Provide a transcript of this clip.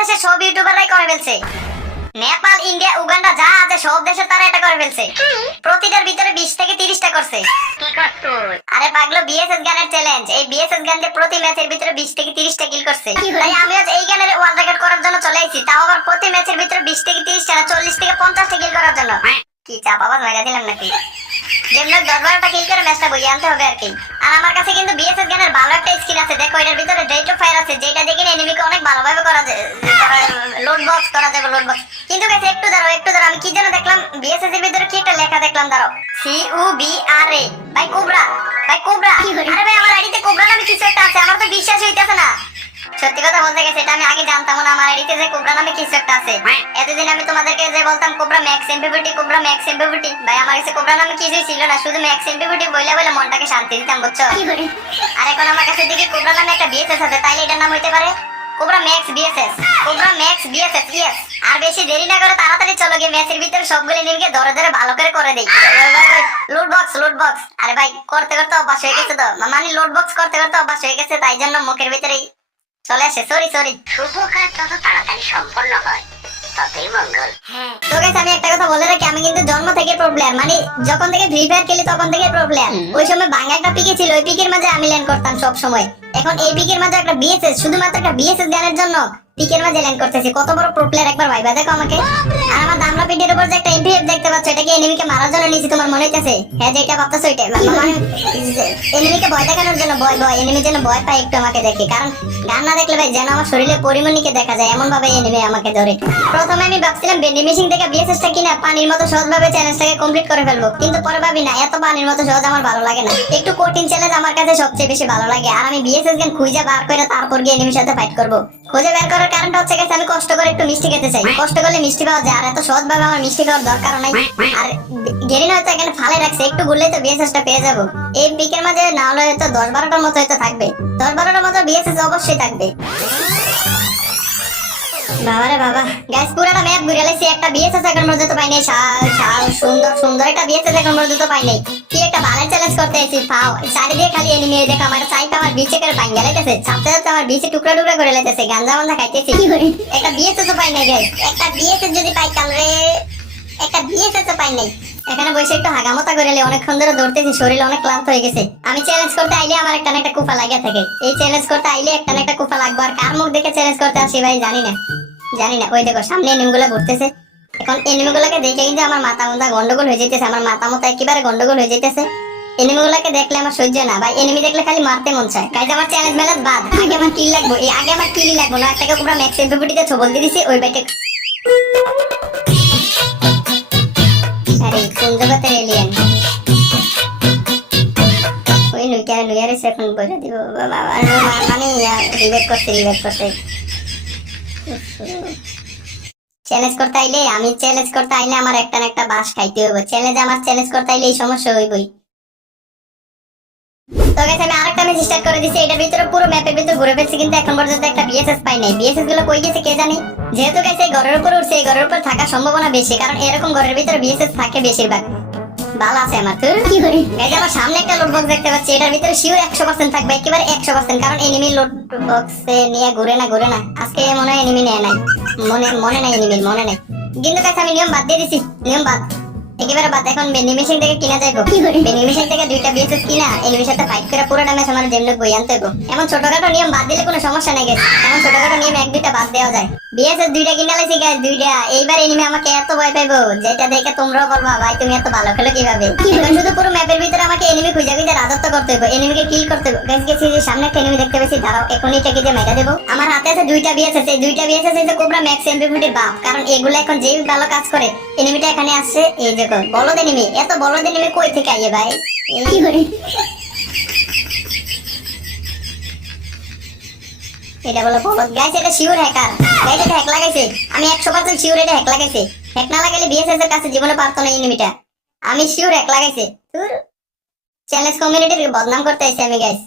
বাংলাদেশের সব ইউটিউবাররাই করে ফেলছে। নেপাল, ইন্ডিয়া, উগান্ডা যা আছে সব দেশে তারা এটা করে ফেলছে। প্রতিটার ভিতরে 20 থেকে 30টা করছে। কি করতো? আরে পাগলো, বিএসএস গানের চ্যালেঞ্জ। এই বিএসএস গান দিয়ে প্রতি ম্যাচের ভিতরে 20 থেকে 30টা কিল করছে। তাই আমি আজ এই গানের ওয়ার্ল্ড রেকর্ড করার জন্য চলে আইছি, তাও আবার প্রতি ম্যাচের ভিতরে 20 থেকে 30টা না 40 থেকে 50টা কিল করার জন্য। কি চাপ আবার মেরে দিলাম নাকি? যেমন 10-12টা কিল করে ম্যাচটা বইয়ে আনতে হবে আর কি। আর আমার কাছে কিন্তু বিএসএস গানের ভালো একটা স্কিল আছে, দেখো এটার ভিতরে রেট অফ ফায়ার আছে, যেটা দেখে এনিমিকে অনেক ভালোভাবে করা যায়, লোড বক্স করা যাবে, লোড বক্স। কিন্তু গাইস একটু দাঁড়াও, আমি কি যেন দেখলাম বিএসএস এর ভিতরে কি একটা লেখা দেখলাম, দাঁড়াও, CUBRA। ভাই কোবরা, ভাই কোবরা। আরে ভাই আমার আইডিতে কোবরা নামে কিছু একটা আছে, আমার তো বিশ্বাস হইতাছে না। সত্যি কথা বলতে গেছে এটা আমি আগে জানতাম না, আমার আইডিতে যে কোবরা নামে কিছু একটা আছে। এতদিন আমি তোমাদেরকে যে বলতাম কোবরা ম্যাক্স এমপিভিটি, কোবরা ম্যাক্স এমপিভিটি, ভাই আমার কাছে কোবরা নামে কিছুই ছিল না, শুধু ম্যাক্স এমপিভিটি বইলা বলে মনটাকে শান্তি দিতাম, বুঝছো? আর এখন আমার কাছে দেখি কোবরা নামে একটা বিএসএস আছে, তাইলে এটার নাম হইতে পারে Cobra Max BSS, Cobra Max BSS. Yes. আর বেশি দেরি না করে তাড়াতাড়ি চলো গিয়ে ম্যাচের ভিতরে সবগুলো এনিমিকে ধরে ধরে ভালো করে দেই। Load box, load box. আরে ভাই করতে করতে অভ্যাস হয়ে গেছে তো, মানে লোড বক্স করতে করতে অভ্যাস হয়ে গেছে, তাই জন্য মুখের ভিতরে চলে আসে। সরি। শুভ কাজ যত তাড়াতাড়ি সম্পন্ন হয় ততই মঙ্গল। তো গাইস আমি একটা কথা বলে রাখি, আমি কিন্তু জন্ম থেকে প্রো প্লেয়ার, মানে যখন থেকে ফ্রি ফায়ার খেলি তখন থেকে প্রো প্লেয়ার। ওই সময় ভাঙা একটা পিকে ছিল, ওই পিকের মাঝে আমি ল্যান্ড করতাম সব সময়। এখন এই পিকের মাঝে একটা বিএসএস, শুধুমাত্র একটা বিএসএস গানের জন্য পিকের মাঝে ল্যান্ড করতেছি। কত বড় প্রো প্লেয়ার একবার ভাইবা দেখো আমাকে। আর আমার দামড়া পিঠের উপর যে একটা এমপিএফ দেখতে পাচ্ছ, এটা কি এনিমিকে মারার জন্য নিয়েছি তোমার মনে হইতাছে? হ্যাঁ যেটা ভাবতেছো ওইটা, মানে এনিমিকে ভয় দেখানোর জন্য, ভয় এনিমি যেন ভয় পায় একটু আমাকে দেখে। কারণ গান না দেখলে ভাই যেন আমার শরীরে পরিমণিকে দেখা যায়, এমন ভাবে এনিমি আমাকে ধরে। প্রথমে আমি ভাবছিলাম ভেন্ডিং মেশিন থেকে বিএসএসটা কিনা পানির মতো সহজভাবে চ্যালেঞ্জটাকে কমপ্লিট করে ফেলবো, কিন্তু পরে ভাবি না, এত পানির মতো সহজ আমার ভালো লাগে না, একটু কঠিন চ্যালেঞ্জ আমার কাছে সবচেয়ে বেশি ভালো লাগে। আর আমি বিএসএস গান খুঁজে বার করে তারপর গিয়ে এনিমির সাথে ফাইট করব। খুঁজে বের করার কারণটা হচ্ছে গেছে আমি কষ্ট করে একটু মিষ্টি খেতে চাই, কষ্ট করলে মিষ্টি পাওয়া যায়, আর এত সহজভাবে আমার মিষ্টি খাওয়ার দরকার নাই। আর গেরিনা হয়তো এখানে ফালে রাখছে, একটু ঘুরলেই তো বিএসএসটা পেয়ে যাবো। এই পিকের মাঝে না হলে হয়তো 10-12টার মতো হয়তো থাকবে, 10-12টার মতো বিএসএস অবশ্যই থাকবে। বাবারে বাবা গাইস, পুরোটা ম্যাপ ঘুরে লাইছি, একটা বিএসএস এখন পর্যন্ত পাই নাই। সুন্দর একটা বিএসএস এখন পর্যন্ত পাই নাই। কি একটা ভালো চ্যালেঞ্জ করতে আইছি, পাও চারিদিকে খালি এনিমি, দেখো আমার সাইড আমার বিচে করে ভাঙা লাইতেছে, চাপতে আমার বিচে টুকরা টুকরা করে লাইতেছে, গাঞ্জা মাঞ্জা খাইতেছি। একটা বিএসএস তো পাই নাই গাইস, একটা বিএসএস যদি পাইতাম রে, একটা বিএসএস তো পাই নাই। এখানে বসে একটু হাগামতা করে অনেকক্ষণ ধরে দৌড়তেছি, শরীর অনেক ক্লান্ত হয়ে গেছে। আমি চ্যালেঞ্জ করতে আইলে আমার একটা না একটা কুফা লাগিয়ে থাকে, এই চ্যালেঞ্জ করতে আইলে একটা না একটা কুফা লাগবে। আর কার মুখ দেখে চ্যালেঞ্জ করতে আসি ভাই জানি না। ওই দেখো সামনে এনিমিগুলো ঘুরতেছে, এখন এনিমিগুলোকে দেখে কিন্তু আমার মাথা মুথা গন্ডগোল হয়ে যাইতেছে, আমার মাথা মুথা একেবারে গন্ডগোল হয়ে যাইতেছে। এনিমিগুলোকে দেখলে আমার সহ্য না ভাই, এনিমি দেখলে খালি মারতে মন চায়। গাইজ আমার চ্যালেঞ্জ মেলাত বাদ, আগে আমার কিল লাগবে, এই আগে আমার কিলই লাগবে না। একটাকে পুরো ম্যাক্স এমপিভিটিতে ছবল দিয়ে দিছি ওই বাইটে। আরে কোন জগতের এলিয়েন ওই নুইয়ারে এখন বলে দিব মানে রিবেট করতে চ্যালেঞ্জ করতে আইলে আমার একটা না একটা বাস খাইতে হবে। চ্যালেঞ্জ করতে আইলে এই সমস্যা হইবই। তো গাইস আমি আরেকটা ম্যাচ স্টার্ট করে দিছি, এটার ভিতরে পুরো ম্যাপের ভিতরে ঘুরে ফেলছি, কিন্তু এখন পর্যন্ত একটা বিএসএস পাই নাই। বিএসএস গুলো কই গেছে কে জানে। যেহেতু গাইস এই ঘরের উপর উঠছে, এই ঘরের উপর থাকার সম্ভাবনা বেশি, কারণ এরকম ঘরের ভিতরে বিএসএস থাকে বেশিরভাগ। ভালো আছে আমার তো কি করি গাইস, আমার সামনে একটা লোড বক্স দেখতে পাচ্ছি, এটার ভিতরে শিওর 100% থাকবে, একেবারে 100%, কারণ এনিমি লোড বক্সে নিয়ে ঘুরে না আজকে মনে হয় এনিমি নেয় নাই, মনে নাই এনিমির মনে নাই। কিন্তু গাইস আমি নিয়ম বাদ দিয়ে দিছি, নিয়ম বাদ একেবারে বাদ। এখন ভেন্ডিং মেশিন থেকে কিনা যাইবো, ভেন্ডিং মেশিন থেকে 2টা বিএসএস কিনা এনিমির সাথে ফাইট করে পুরো ড্যামেজ আমার যেমন বই আনতে হইব। এমন ছোটখাটো নিয়ম বাদ দিলে কোনো সমস্যা নাই গাইস, এমন ছোটখাটো নিয়ম 1-2টা বাদ দেওয়া যায়। বিএসএস 2টা কিনা লাইছি গাইস, 2টা। এইবার এনিমি আমাকে এত ভয় পাইবো যেটা দেখে তোমরাও বলবা ভাই তুমি এত ভালো খেলো কিভাবে। এখন শুধু পুরো ম্যাপের ভিতরে আমাকে এনিমি খুঁজে রাজত্ব করতে হইব, এনিমিকে কিল করতে হইব। গাইস গেছি যে সামনে একটা এনিমি দেখতে পেয়েছি, দাঁড়াও এখন এটাকে যে মেরে দেব। আমার হাতে আছে 2টা বিএসএস, এই 2টা বিএসএস এই যে কোবরা ম্যাক্স এমপিভিটির বাপ, কারণ এগুলো এখন যেই ভালো কাজ করে। এনিমিটা এখানে আসছে, এই দেখো বলদ এনিমি, এত বলদ এনিমি কই থেকে আইয়ে ভাই কি করে। এটা বলো বলদ গাইস, এটা শিওর হ্যাকার গাইস, এটা হ্যাক লাগাইছে, আমি 100% শিওর এটা হ্যাক লাগাইছে। হ্যাক না লাগাইলে বিএসএস এর কাছে জীবনে পারতো না এনিমিটা, আমি শিওর হ্যাক লাগাইছে। চ্যালেঞ্জ কমিউনিটির বদনাম করতে আইছি আমি গাইস।